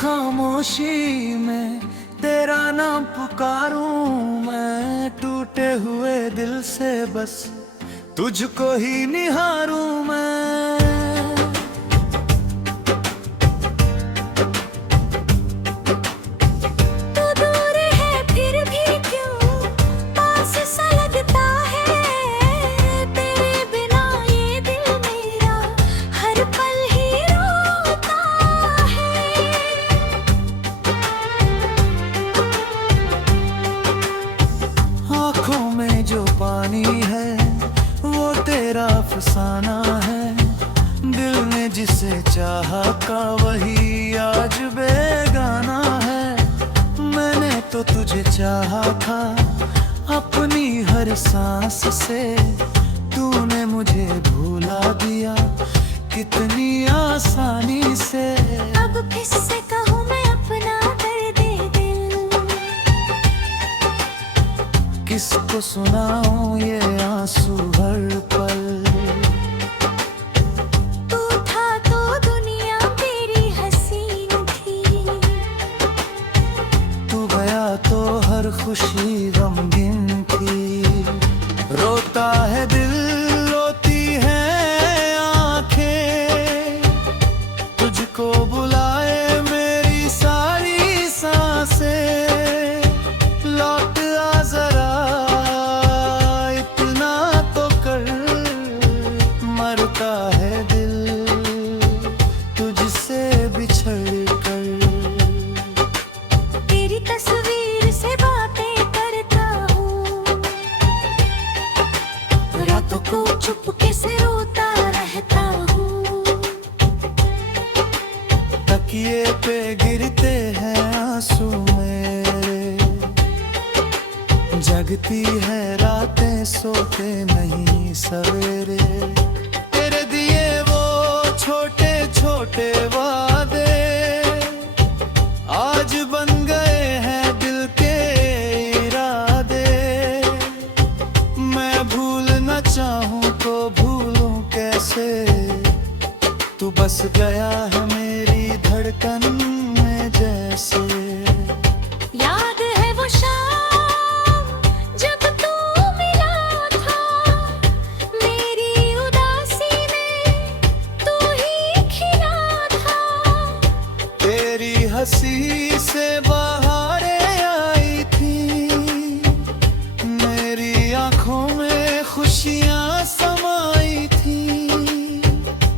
खामोशी में तेरा नाम पुकारूं मैं, टूटे हुए दिल से बस तुझको ही निहारूं मैं। तू दूर है फिर भी क्यों पास सा लगता है, तेरे बिना ये दिल मेरा हर पल ही रोता है। आँखों में जो पानी है वो तेरा अफसाना है, दिल ने जिसे चाहा का वही आज बेगाना है। मैंने तो तुझे चाहा था अपनी हर सांस से, तूने मुझे भुला दिया कितनी आसानी से। अब किससे कहूँ मैं अपना दर्द दिल, किसको सुनाऊं ये आंसू हर पल। तू था तो दुनिया तेरी हसीन थी, तू गया तो हर खुशी गमगीन थी। रोता है दिल रोती है आंखें, तुझको बुलाए मेरी सारी सांसें। लौट आ जरा इतना तो कर, मरता है दिल तुझसे बिछड़ कर। तेरी तस्वीर से बातें करता हूँ, रातों को चुपके से रोता रहता हूँ। तकिए पे गिरते हैं आंसू मेरे, जगती है रातें सोते नहीं सवेरे। तेरे दिए वो छोटे छोटे वादे आज बन गए हैं दिल के इरादे। मैं भूलना चाहूँ तो भूलूं कैसे, तू बस गया है मेरी धड़कन में जैसे। याद है वो शाम जब तू मिला था, मेरी उदासी में तू ही खिला था। तेरी हंसी से बहारें आई थी, मेरी आंखों में खुशियां समाई थी।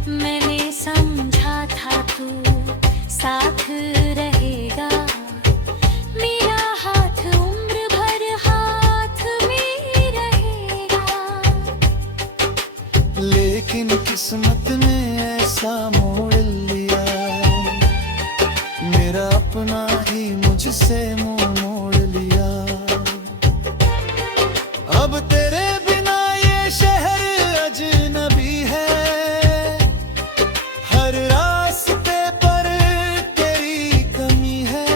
मैंने समझा था तू साथ रहेगा, मेरा हाथ उम्र भर हाथ में रहेगा। लेकिन किस्मत ने ऐसा मोड़ लिया, मेरा अपना ही मुझसे मुंह मोड़ लिया। अब तेरे बिना ये शहर अजनबी है, हर रास्ते पर तेरी कमी है।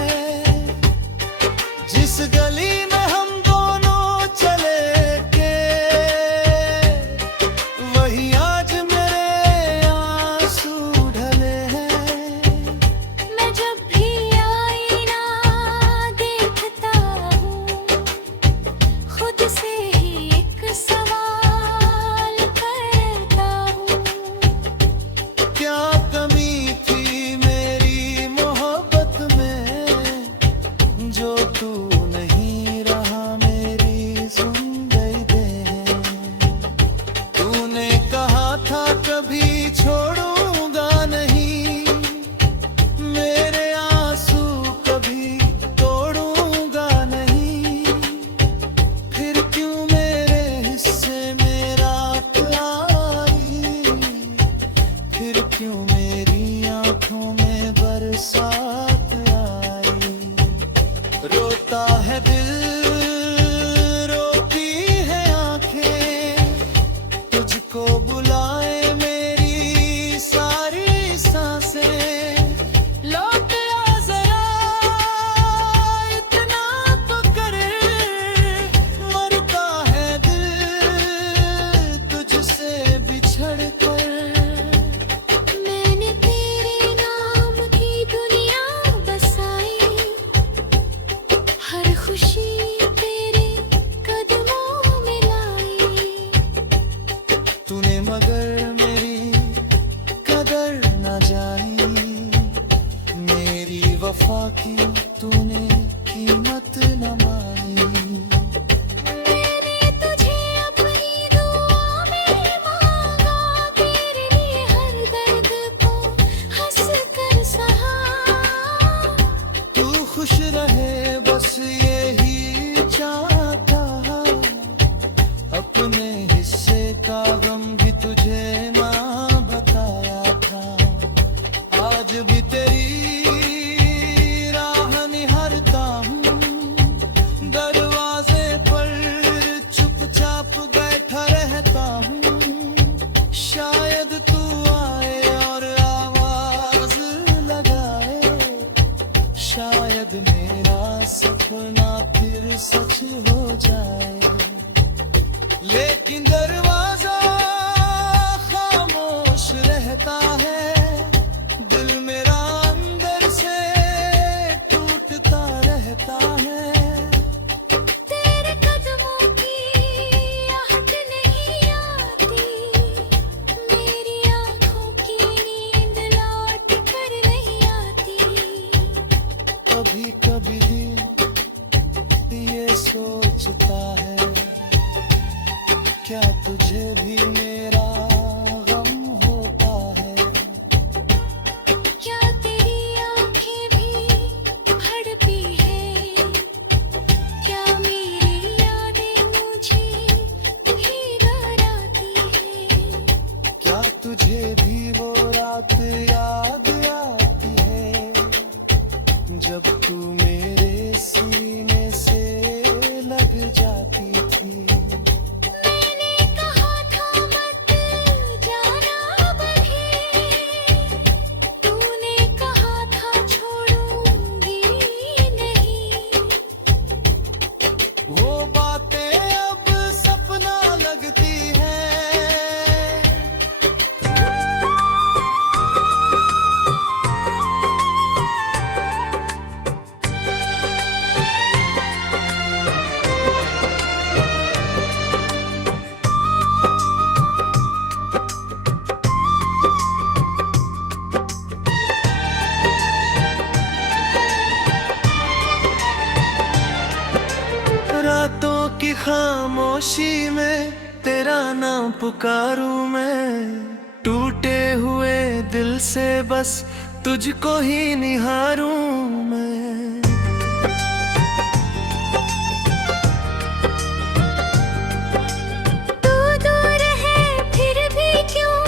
जिस गली में हम दोनों चले के, वही आज मेरे आंसू ढले हैं। मैं जब भी आईना देखता हूँ, खुद से ही एक सवाल करता हूँ। क्या कमी थी मेरी मोहब्बत में, जो तू नहीं रहा मेरी जिंदगी दे। तूने कहा था कभी छोड़ूंगा नहीं, मेरे आंसू कभी तोड़ूंगा नहीं। फिर क्यों मेरे हिस्से मेरा प्यारी, फिर क्यों मेरी आंखों में बरसात आई। रोता है दिल रोती है आंखें, तुझको बुलाए मेरी सारी सांसें। लौट आ जरा इतना तो कर, मरता है दिल तुझसे बिछड़ कर। मैंने तेरे नाम की दुनिया सपना फिर सच हो जाए, लेकिन दरवाजा खामोश रहता है, दिल मेरा अंदर से टूटता रहता है। तेरे कदमों की आहट नहीं आती, मेरी आँखों की नींद लौट कर नहीं आती। कभी कभी दिल ये सोचता है, क्या तुझे भी मेरा गम होता है? क्या तेरी आँखें भी भड़की हैं? क्या मेरी यादें मुझे भीगाती हैं? क्या तुझे भी वो रात याद आती है, जब तू मेरे सीने से लग जाती थी? मैंने कहा था मत जाना बहे, तूने कहा था छोड़ूंगी नहीं। वो बातें अब सपना लगती हैं। रातों की खामोशी में तेरा नाम पुकारूं मैं, टूटे हुए दिल से बस तुझको ही निहारूं मैं। तू दूर है फिर भी क्यों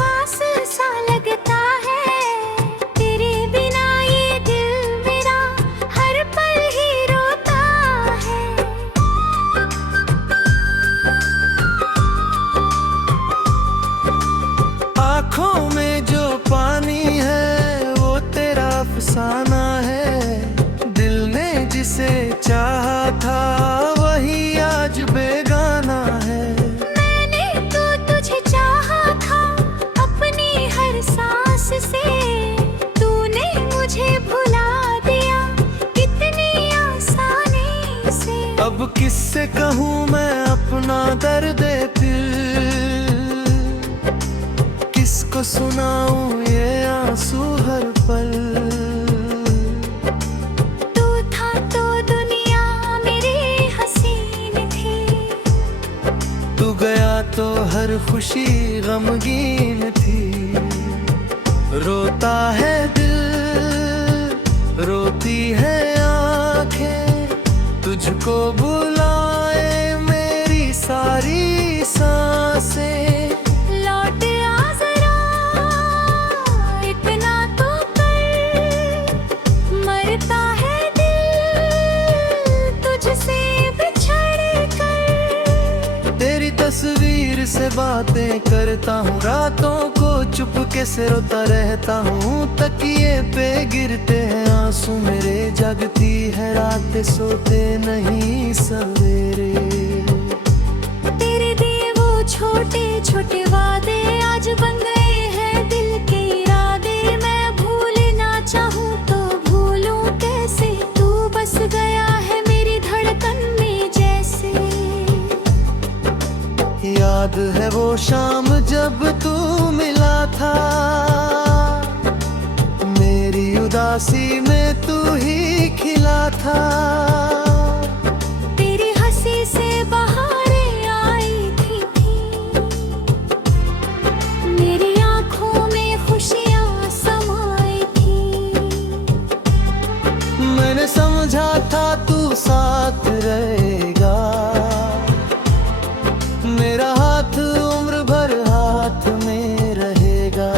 पास सा लगता है, तेरे बिना ये दिल मेरा हर पल ही रोता है। आँखों में जो पानी है वो तेरा अफसाना है, दिल ने जिसे चाहा था वही आज बेगाना है। मैंने तो तुझे चाहा था अपनी हर सांस से, तूने मुझे भुला दिया कितनी आसानी से। अब किससे कहूँ मैं अपना दर्द दिल, किसको सुनाऊं ये आंसू हर पल। तू था तो दुनिया मेरी हसीन थी, तू गया तो हर खुशी गमगीन थी। रोता है दिल, रोती है आंखें, तुझको बुलाए मेरी सारी सांसें। लौट आ जरा इतना तो कर, मरता है दिल तुझसे बिछड़ कर। तेरी तस्वीर से बातें करता हूँ, रातों को चुपके से रोता रहता हूँ। तकिए पे गिरते हैं आंसू मेरे, जगती है रात सोते नहीं सवेरे। तेरे दिए वो छोटे छोटे वादे आज बन गए हैं दिल के इरादे। मैं भूलना चाहूँ तो भूलूं कैसे, तू बस गया है मेरी धड़कन में जैसे। याद है वो शाम जब तू मिला था, मेरी उदासी में तू ही खिला था। तेरी हंसी से बहारें आई थी, मेरी आँखों में खुशियाँ समाई थी। मैंने समझा था तू साथ रहेगा, मेरा हाथ उम्र भर हाथ में रहेगा।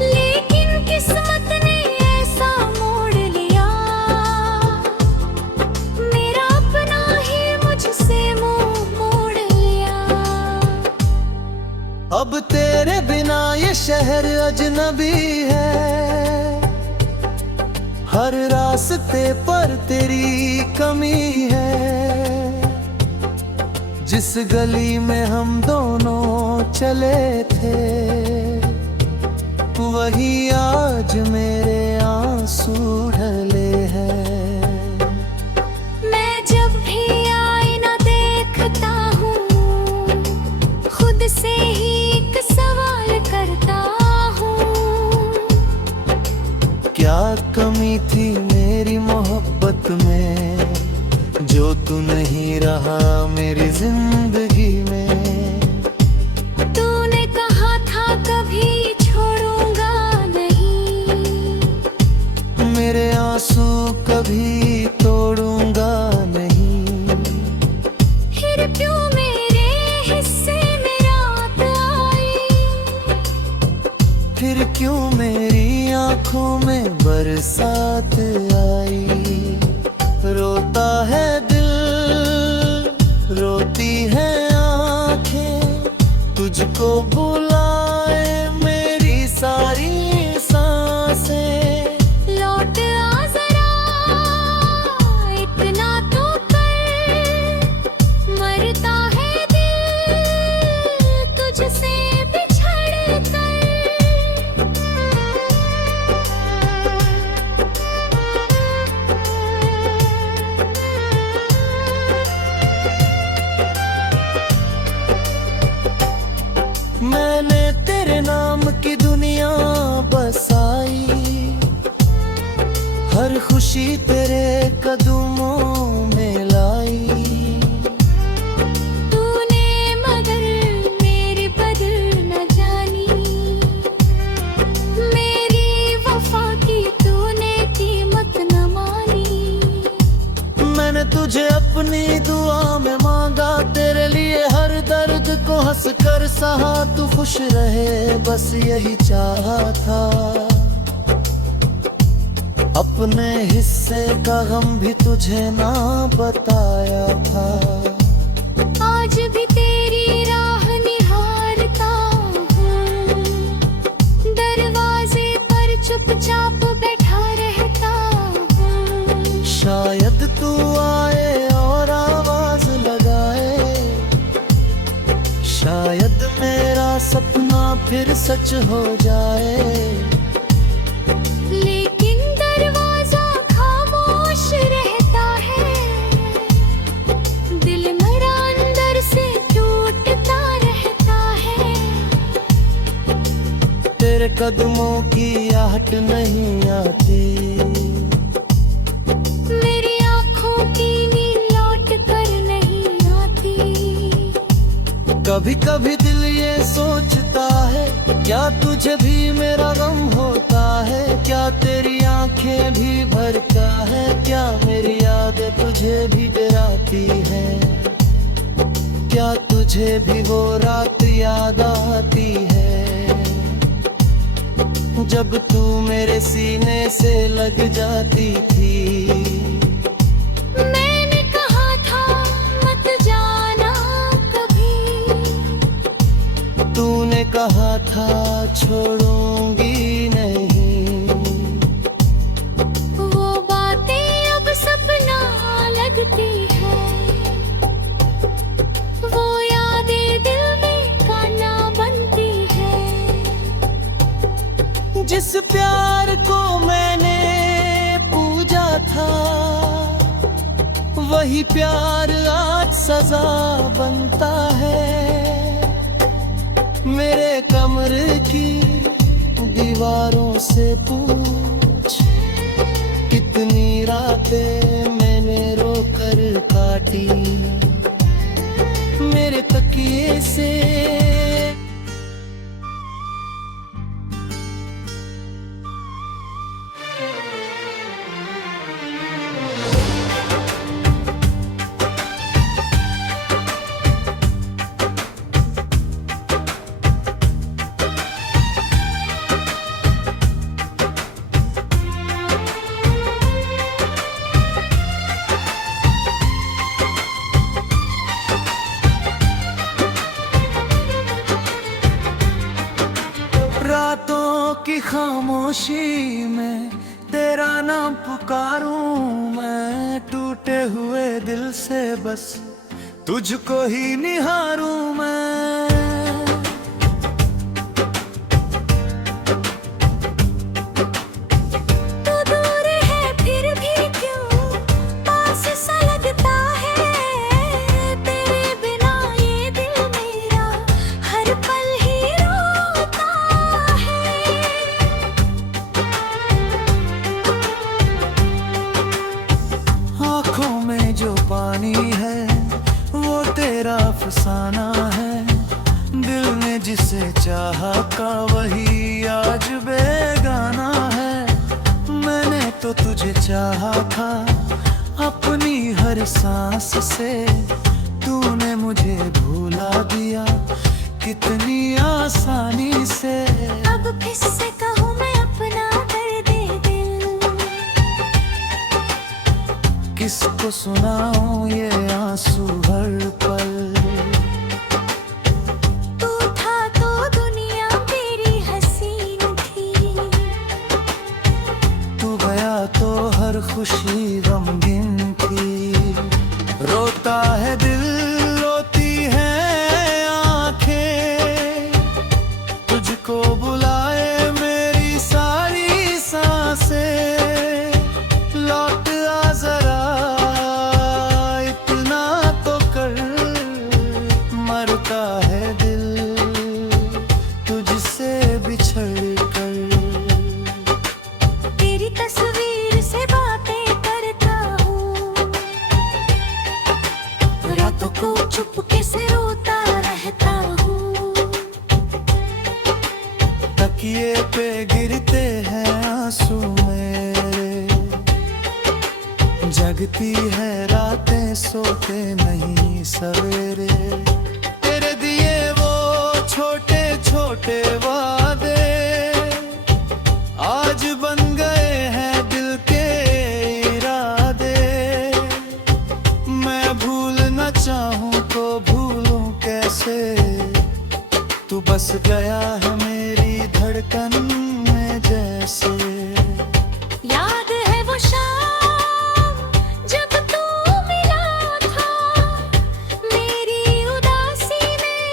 लेकिन किस्मत ने ऐसा मोड़ लिया, मेरा अपना ही मुझसे मुंह मोड़ लिया। अब तेरे बिना ये शहर अजनबी है, हर रास्ते पर तेरी कमी है। जिस गली में हम दोनों चले थे, वही आज मेरे आंसू ढले हैं। मैं जब भी आईना देखता हूँ, खुद से ही एक सवाल करता हूँ, क्या कमी थी मेरी मोहब्बत में, जो तू नहीं रहा मेरी जिंदगी में। तूने कहा था कभी छोड़ूंगा नहीं, मेरे आंसू कभी तोड़ूंगा नहीं। फिर क्यों मेरे हिस्से में रात आई, फिर क्यों मेरी आंखों में बरसात आई। रोता है दिल, रोती है आंखें, तुझको बुलाए मेरी सारी सांसें। लौट आ जरा, इतना तो कर, मरता है दिल तुझसे बिछड़ कर। मैंने तेरे नाम की दुनिया बसाई, हर खुशी तेरे कदमों में लाई। तूने मगर मेरी कदर न जानी, मेरी वफा की तूने कीमत न मानी। मैंने तुझे अपनी दुआ में मांगा, तेरे लिए हर दर्द को हंस कर सहा। तू खुश रहे बस यही चाहा था, अपने हिस्से का गम भी तुझे ना बताया था। आज भी तेरी राह निहारता हूँ, दरवाजे पर चुपचाप बैठा रहता हूँ। शायद तू आए और आवाज लगाए, शायद मेरा सपना फिर सच हो जाए। लेकिन दरवाजा खामोश रहता है, दिल मेरा अंदर से टूटता रहता है। तेरे कदमों की आहट नहीं आती, मेरी आँखों की नींद लौट कर नहीं आती। कभी कभी दिल ये सोचता है, क्या तुझे भी मेरा गम होता है। क्या तेरी आंखें भी भरता है, क्या मेरी यादें तुझे भी डराती है। क्या तुझे भी वो रात याद आती है, जब तू मेरे सीने से लग जाती थी। मैंने कहा था मत जाना कभी, तूने कहा था छोड़ूंगी नहीं। वो बातें अब सपना लगती है, वो यादें दिल में गाना बनती है। जिस प्यार को मैंने पूजा था, वही प्यार आज सजा बनता है। मेरे कमरे की दीवारों से पूछ, कितनी रातें मैंने रोकर काटी। मेरे तकिए से रातों की खामोशी में तेरा नाम पुकारूं मैं टूटे हुए दिल से, बस तुझको ही निहारूं मैं। तू दूर है फिर भी क्यों पास सा लगता है, तेरे बिना ये दिल मेरा हर पल ही रोता है। आँखों में जो पानी है वो तेरा अफसाना है, दिल ने जिसे चाहा का वही आज बेगाना है। मैंने तो तुझे चाहा था अपनी हर सांस से, तूने मुझे भुला दिया कितनी आसानी से। अब किससे कहूँ मैं अपना दर्द दिल, किसको सुनाऊं ये आंसू हर पल। तू था तो दुनिया मेरी हसीन थी, तू गया तो हर खुशी गमगीन थी। रोता है दिल रोती है आंखें, तुझको बुलाए मेरी सारी सांसें। लौट आ जरा इतना तो कर, मरता है दिल तुझसे बिछड़ कर। तेरी तस्वीर से बातें करता हूँ, रातों को चुपके से रोता रहता हूँ। तकिए पे गिरते हैं आंसू मेरे, जगती है रातें सोते नहीं सवेरे। तेरे दिए वो छोटे छोटे वादे आज बन गए हैं दिल के इरादे। मैं भूलना चाहूं तो भूलूं कैसे, तू बस गया है मेरी धड़कन में जैसे। याद है वो शाम जब तू मिला था, मेरी उदासी में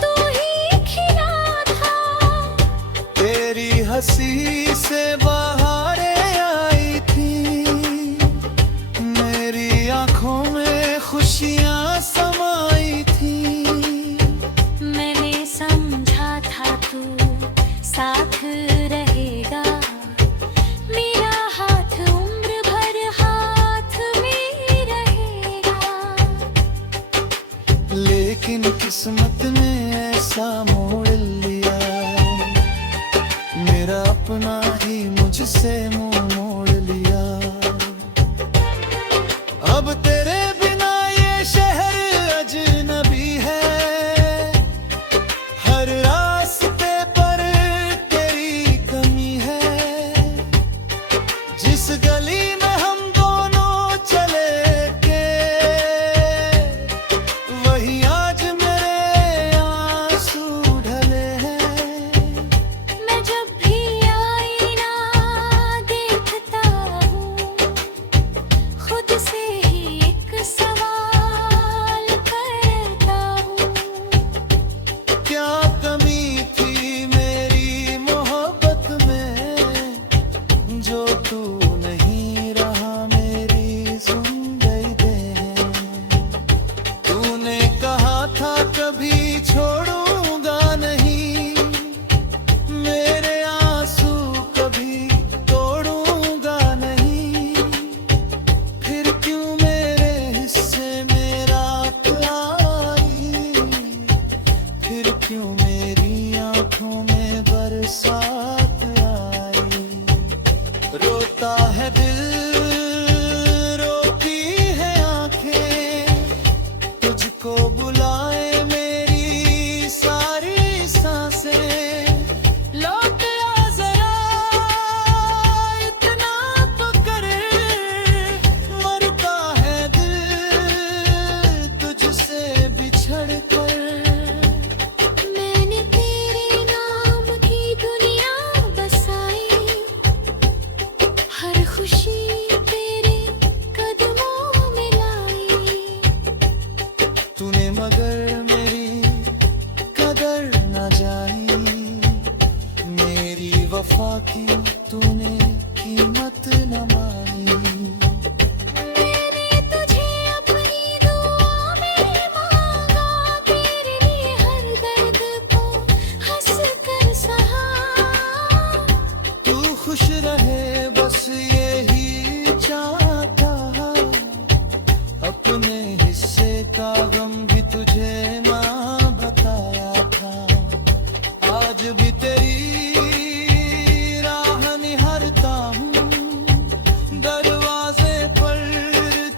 तू ही खिला था। तेरी हंसी से बहारें आई थी, मेरी आंखों में खुशियां समाई थी। मैंने समझा था तू साथ रहेगा, मेरा हाथ उम्र भर हाथ में रहेगा। लेकिन किस्मत ने ऐसा मोड़ लिया, मेरा अपना ही मुझसे मुंह मोड़ लिया। अब तेरे बिना ये शहर अजनबी है, हर रास्ते पर तेरी कमी है। जिस गली में हम दोनों चले के, वही आज मेरे आंसू वफा की तूने कीमत न मानी। मैंने तुझे अपनी दुआ में मांगा, तेरे लिए हर दर्द को हंस कर सहा। तू खुश रहे बस यही चाहता, अपने हिस्से का गम भी तुझे ना बताया था। आज भी तेरी राह निहारता हूँ, दरवाजे पर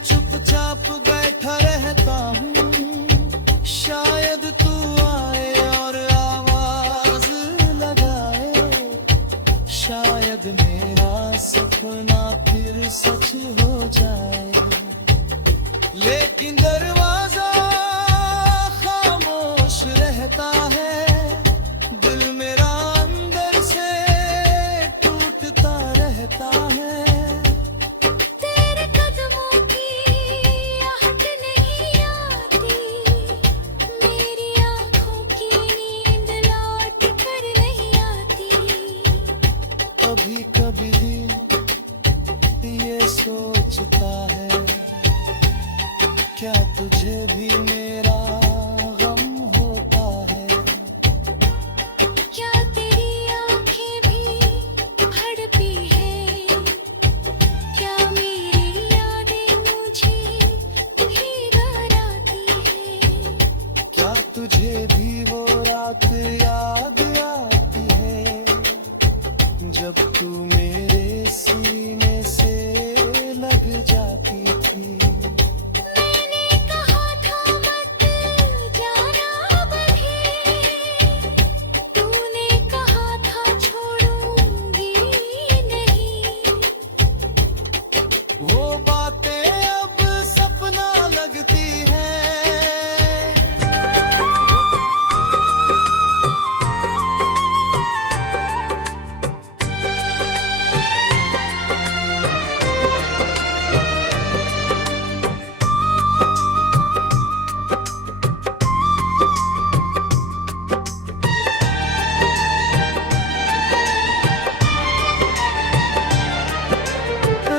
चुपचाप बैठा रहता हूँ। शायद तू आए और आवाज लगाए, शायद मेरा सपना फिर सच हो जाए। लेकिन दरवाजा खामोश रहता है, दिल मेरा अंदर से टूटता रहता है। तेरे कदमों की आहट नहीं आती, मेरी आँखों की नींद लौट कर नहीं आती। कभी कभी दिल ये सोचता है, क्या तुझे भी मेरा गम होता है। क्या तेरी आँखें भी भड़पी है, क्या मेरी यादें मुझे भीगा आती है। क्या तुझे भी वो रात याद आती है, जब तू मेरे सीने से लग जाती थी। मैंने कहा था मत जाना बंधे, तूने कहा था छोड़ूंगी नहीं। वो बातें अब सपना लगती हैं।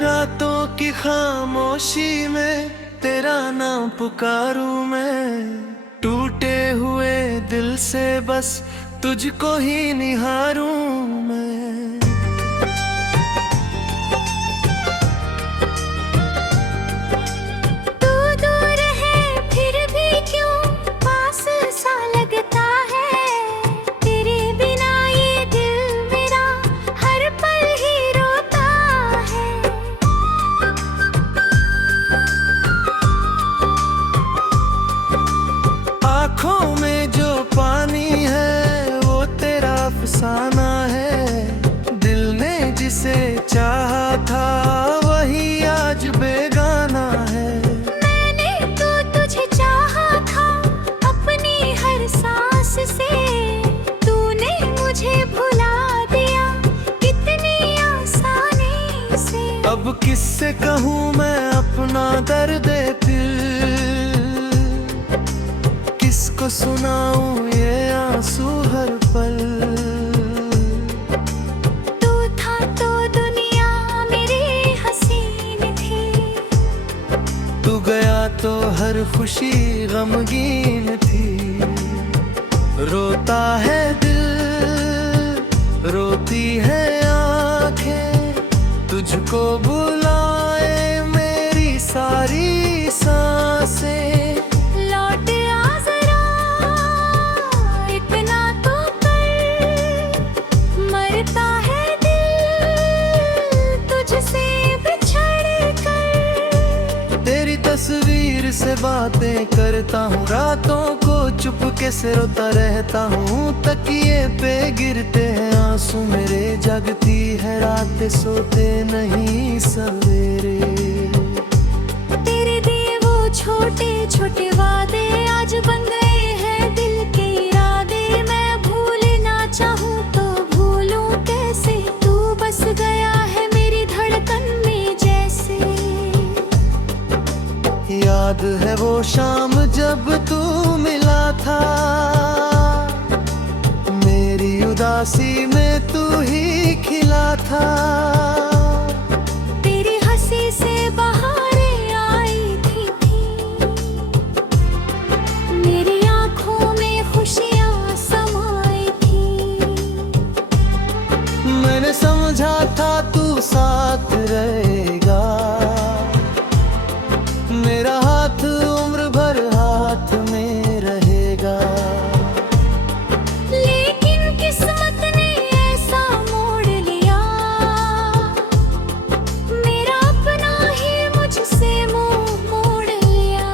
रातों की खामोशी में तेरा नाम पुकारूं मैं, टूटे हुए दिल से बस तुझको ही निहारूं मैं। तू दूर है फिर भी क्यों पास सा लगता है, तेरे बिना ये दिल मेरा हर पल ही रोता है। आँखों में जो पानी है वो तेरा अफसाना है, दिल ने जिसे चाहा था वही आज बेगाना है। मैंने तो तुझे चाहा था अपनी हर सांस से, तूने मुझे भुला दिया कितनी आसानी से। अब किससे कहूँ मैं अपना दर्द दिल, किसको सुनाऊं ये आंसू हर पल। तू था तो दुनिया मेरी हसीन थी, तू गया तो हर खुशी गमगीन थी। रोता है दिल, रोती है आंखें, तुझको बुलाए मेरी सारी सांसें। लौट आ जरा इतना तो कर, मरता है दिल तुझसे बिछड़ कर। तेरी तस्वीर से बातें करता हूँ, रातों को चुपके से रोता रहता हूँ। तकिए पे गिरते हैं आंसू मेरे, जगती है रात सोते नहीं सवेरे। तेरे दिए वो छोटे छोटे वादे आज बन गए हैं दिल के इरादे। मैं भूलना चाहूँ तो भूलूं कैसे, तू बस गया है मेरी धड़कन में जैसे। याद है वो शाम जब तू मिला था, मेरी उदासी में तू ही खिला था। तेरी हंसी से बहारें आई थी। मेरी आंखों में खुशियां समाई थी। मैंने समझा था तू साथ रहेगा, मेरा हाथ उम्र भर हाथ में रहेगा। लेकिन किस्मत ने ऐसा मोड़ लिया, मेरा अपना ही मुझसे मुंह मोड़ लिया।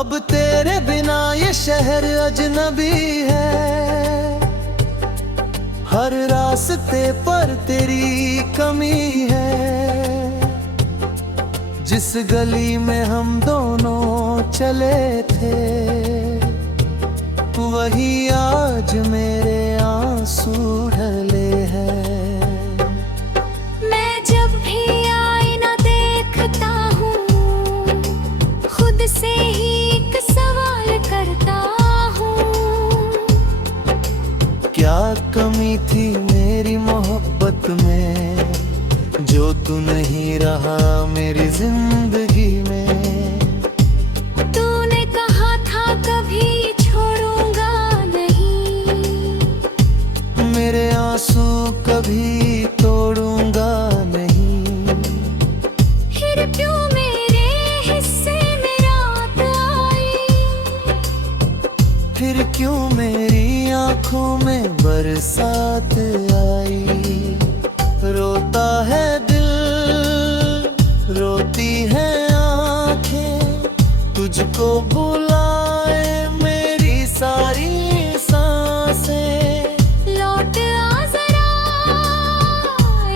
अब तेरे बिना ये शहर अजनबी है, हर रास्ते पर तेरी कमी है। जिस गली में हम दोनों चले थे, वही आज मेरे आंसू ढले हैं। मैं जब भी आईना देखता हूँ, खुद से ही एक सवाल करता हूँ। क्या कमी थी मेरी मोहब्बत में, जो तू नहीं रहा मेरी जिंदगी में। तूने कहा था कभी छोड़ूंगा नहीं, मेरे आंसू कभी तोड़ूंगा नहीं। फिर क्यों मेरे हिस्से में रात आई, फिर क्यों मेरी आंखों में बरसात आई। रोता है दिल, रोती है आंखें, तुझको बुलाए मेरी सारी सांसें। लौट आ जरा,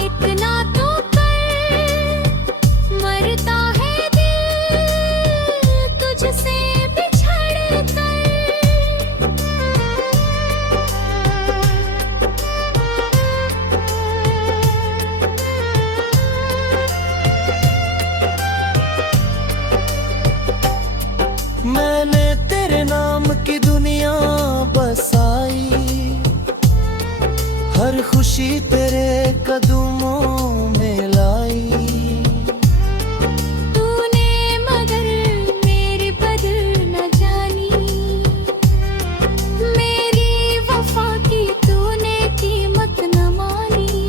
इतना तो कर, मरता है दिल तुझसे बिछड़ कर। मैंने तेरे नाम की दुनिया बसाई, हर खुशी तेरे कदमों में लाई। तूने मगर मेरी कदर न जानी, मेरी वफा की तूने कीमत न मानी।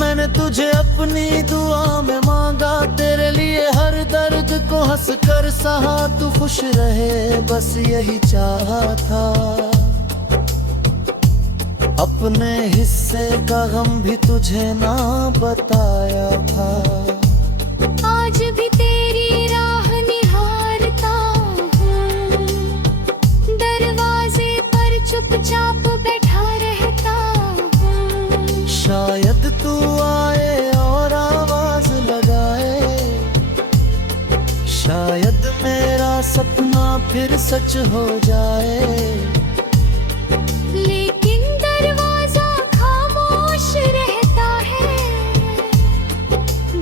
मैंने तुझे अपनी दुआ में मांगा, तेरे लिए हर दर्द को हंस कर सहा। तू खुश रहे बस यही चाहा था, अपने हिस्से का गम भी तुझे ना बताया था। आज भी तेरी राह निहारता हूँ, दरवाजे पर चुपचाप बैठा रहता हूँ। शायद तू आए और आवाज लगाए, शायद मेरा सपना फिर सच हो जाए। लेकिन दरवाजा खामोश रहता है,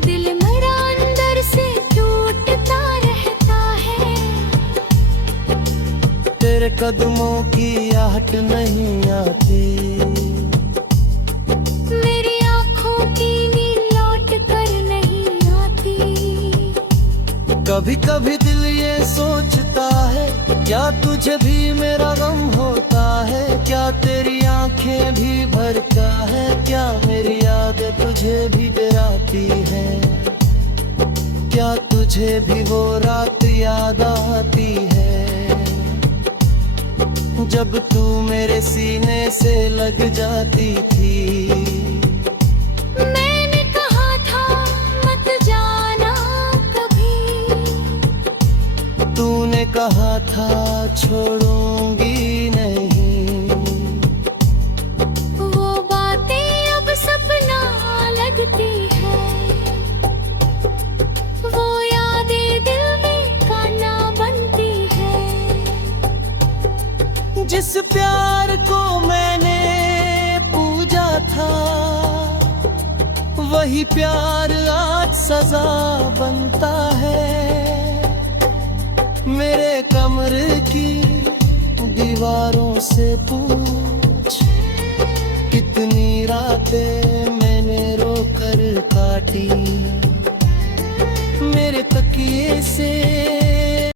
दिल मेरा अंदर से टूटता रहता है। तेरे कदमों की आहट नहीं आती, मेरी आंखों की नींद लौट कर नहीं आती। कभी कभी दिल ये सोचता है, क्या तुझे भी मेरा गम होता है। क्या तेरी आंखें भी भरता है, क्या मेरी यादें तुझे भी डराती है। क्या तुझे भी वो रात याद आती है, जब तू मेरे सीने से लग जाती थी। मैंने कहा था मत जाना कभी, तूने कहा था छोड़ूंगी नहीं। वो बातें अब सपना लगती है, वो यादें दिल में काना बनती है। जिस प्यार को मैंने पूजा था, वही प्यार आज सजा बनता है। मेरे कमरे की दीवारों से पूछ कि कितनी रातें मैंने रोकर काटी, मेरे तकिए से